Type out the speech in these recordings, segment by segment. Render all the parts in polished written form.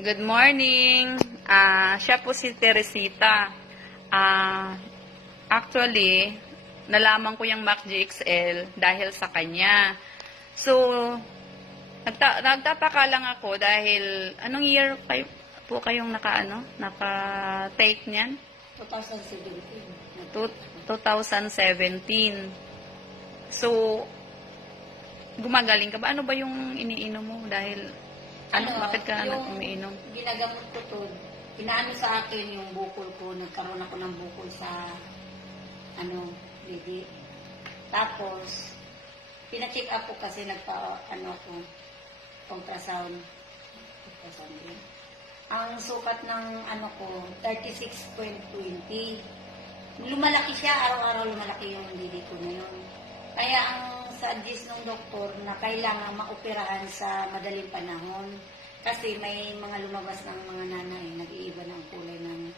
Good morning. Siya po si Teresita. Actually, nalaman ko yung Mac GXL dahil sa kanya. So, nagtataka lang ako dahil anong year po kayong naka-take niyan? 2017. 2017. So, gumagaling ka ba? Ano ba yung iniinom mo? Dahil, bakit ka umiinom? Ginagamot ko to, inaano sa akin yung bukol ko, nagkaroon ako ng bukol sa, bigi. Tapos, pina-check up ko kasi ultrasound din. Ang sukat ng ko, 36.20. Lumalaki siya, araw-araw lumalaki yung didi ko na yun. Kaya ang suggest ng doktor na kailangan maoperahan sa madaling panahon kasi may mga lumabas ng mga nanay, nag-iiba ng kulay ng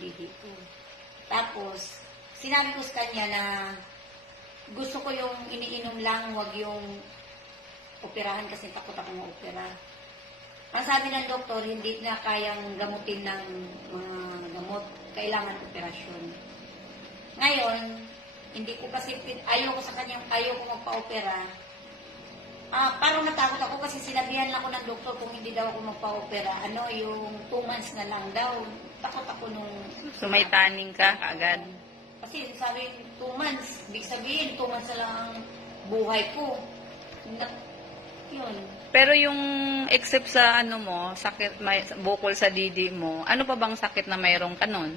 didi ko. Tapos, sinabi ko sa kanya na gusto ko yung iniinom lang, wag yung operahan kasi takot ako ma-opera. Ang sabi ng doktor, hindi na kayang gamutin ng mga gamot, kailangan operasyon. Ngayon, hindi ko kasi, ayaw ko magpa-opera. Parang natakot ako kasi sinabihan lang ako ng doktor kung hindi daw ako magpa-opera. Yung 2 months na lang daw. Takot ako nung... So, may tanning ka agad? Kasi sabi, 2 months. Big sabihin, 2 months na lang ang buhay ko. Yun. Pero yung except sa sakit, may bukol sa didi mo, ano pa bang sakit na mayroong ka nun?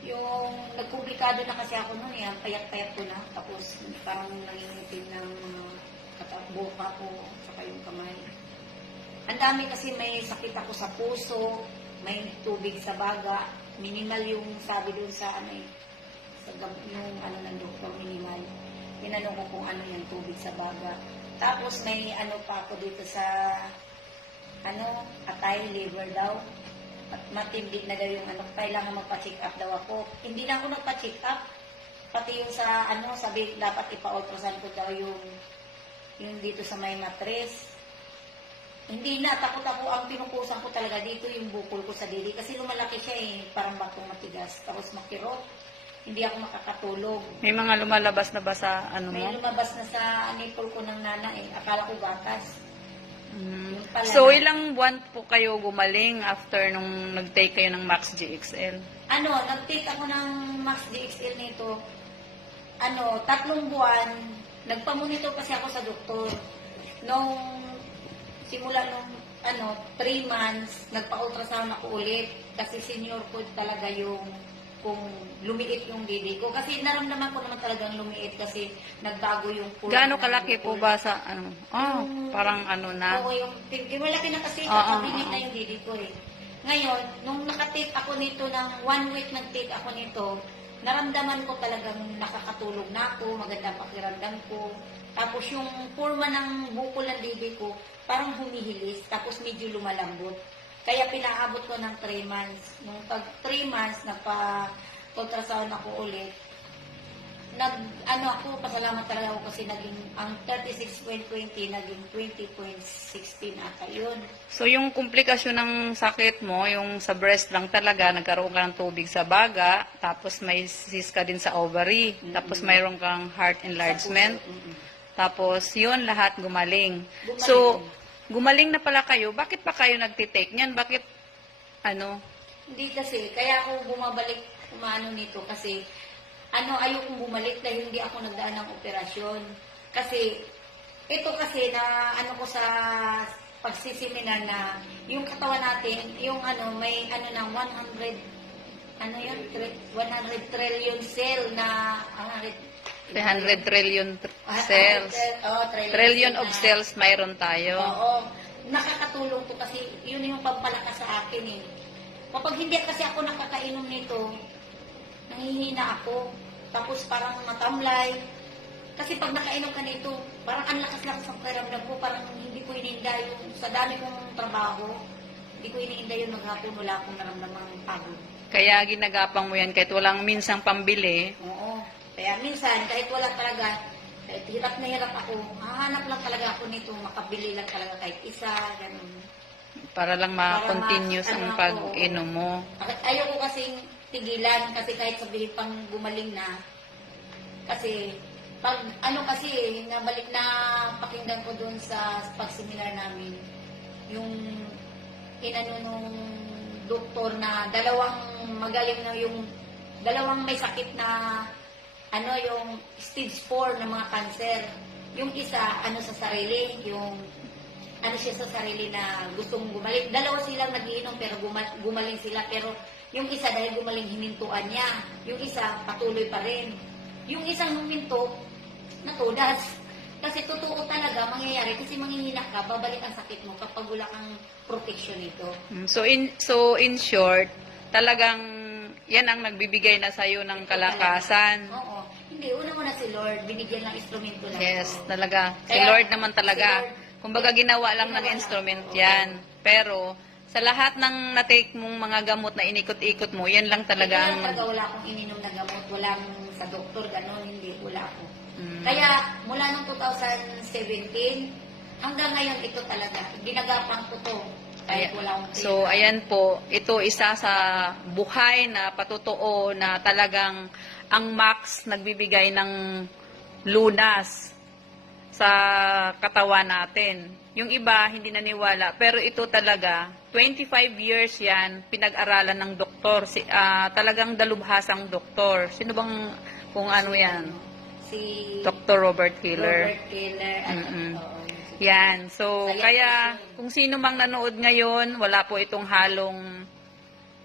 Yung nagpublikado na kasi ako noon, ang payat-payat ko na. Tapos parang nangingitim ng buka ko, saka yung kamay. Ang dami kasi may sakit ako sa puso, may tubig sa baga. Minimal yung sabi doon sa ng doktor, minimal. Tinanong ko kung ano yung tubig sa baga. Tapos may pa ako dito sa atay, liver daw. At matindi na daw yung kailangan magpa-check up daw ako. Hindi na ako nagpa-check up. Pati yung sa sabi dapat ipa-ultrasound ko daw yung dito sa may matres. Hindi na, takot ako. Ang pinukusan ko talaga dito yung bukol ko sa dili. Kasi lumalaki siya parang batong matigas. Tapos makirot. Hindi ako makakatulog. May mga lumalabas na ba sa May lumabas na sa nipple ko ng nana Akala ko gatas. So, ilang buwan po kayo gumaling after nung nag-take kayo ng Max GXL? Nag-take ako ng Max GXL nito. 3 buwan, nagpa-monitor kasi ako sa doktor. Simula nung 3 months, nagpa-ultrasound ako ulit. Kasi senior ko talaga yung kung lumiit yung didi ko. Kasi naramdaman ko naman talagang lumiit kasi nagbago yung kulay. Gaano kalaki po ba sa parang na? Oo, yung malaki na kasi kapinit na yung didi ko Ngayon, nung nakatake ako nito ng 1 week nag-take ako nito, naramdaman ko talagang nakakatulog na ako, magandang pakiramdam ko. Tapos yung forma ng bukol ng didi ko, parang humihilis, tapos medyo lumalambot. Kaya pinaabot ko ng 3 months. Nung pag 3 months, nagpa-ultrasound ako ulit. Pasalamat talaga ako kasi ang 36.20 naging 20.16 ata yun. So, yung komplikasyon ng sakit mo, yung sa breast lang talaga, nagkaroon ka ng tubig sa baga, tapos may cyst ka din sa ovary, tapos mayroon kang heart enlargement, tapos yun, lahat gumaling. So, gumaling na pala kayo, bakit pa kayo nagtitake niyan? Bakit, Hindi kasi, kaya ako bumabalik, nito kasi, ayokong bumalik dahil hindi ako nagdaan ng operasyon. Kasi, ito kasi na, ko sa pagsiseminar na, yung katawan natin, yung may ng 100 trillion cell na, 300 trillion cells. Trillion of cells mayroon tayo. Oo. Nakakatulong to kasi yun yung pampalakas sa akin Kapag hindi kasi ako nakakainom nito, nanghihina ako. Tapos parang matamlay. Kasi pag nakainom ka nito, parang ang lakas-lakas ang pakiramdam ko. Parang hindi ko ininda yung, sa dami kong trabaho, hindi ko ininda yung maghapon, wala akong naramdamang pagod. Kaya ginagapang mo yan kahit walang minsang pambili. Oo. Kaya minsan, kahit wala talaga, kahit hirap na hirap ako, hahanap lang talaga ako nito, makabili lang talaga kahit isa, ganun. Para lang ma-continuous Para ang ma- pag-inom mo. Ayoko kasing tigilan kasi kahit sabihin pang gumaling na. Kasi pag ano kasi nabalik na pakinggan ko doon sa pag-seminar namin, yung inano nung doktor na dalawang magaling na yung dalawang may sakit na ano yung stage 4 na mga cancer. Yung isa ano sa sarili, yung ano siya sa sarili na gustong gumaling. Dalawa silang nagiinom pero gumaling sila. Pero yung isa dahil gumaling hinintuan niya. Yung isa patuloy pa rin. Yung isang huminto, natudas. Kasi totoo talaga mangyayari. Kasi manghihina ka, babalik ang sakit mo kapag wala kang protection nito. So in short, talagang yan ang nagbibigay na sa'yo ng kalakasan. Oo. Hindi, una-una si Lord, binigyan ng instrumento lang. Yes, ako. talaga. Si Kaya, Lord naman talaga. si Lord, Kumbaga ginawa lang ng instrument yan. Pero sa lahat ng na-take mong mga gamot na inikot-ikot mo, yan lang talaga ang... talaga wala akong ininom na gamot, walang sa doktor, gano'n, hindi, wala ako. Mm. Kaya mula noong 2017, hanggang ngayon ito talaga, ginagapang ko to. Kahit wala akong pera. So, ayan po, ito isa sa buhay na patotoo na talagang ang Max nagbibigay ng lunas sa katawan natin. Yung iba, hindi naniwala. Pero ito talaga, 25 years yan, pinag-aralan ng doktor. Talagang dalubhasang doktor. Sino bang, kung ano yan? Si Dr. Robert Hiller. Robert Taylor. Mm-mm. Yan. So, kaya kung sino mang nanood ngayon, wala po itong halong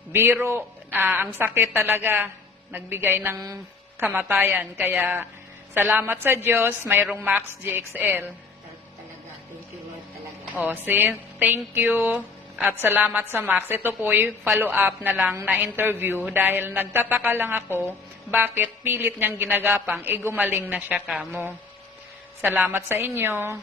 biro. Ang sakit talaga, nagbigay ng kamatayan. Kaya, salamat sa Diyos, mayroong Max GXL. Talaga, thank you Lord talaga. See, thank you. At salamat sa Max. Ito po yung follow-up na lang na interview dahil nagtataka lang ako bakit pilit niyang ginagapang, gumaling na siya kamo. Salamat sa inyo.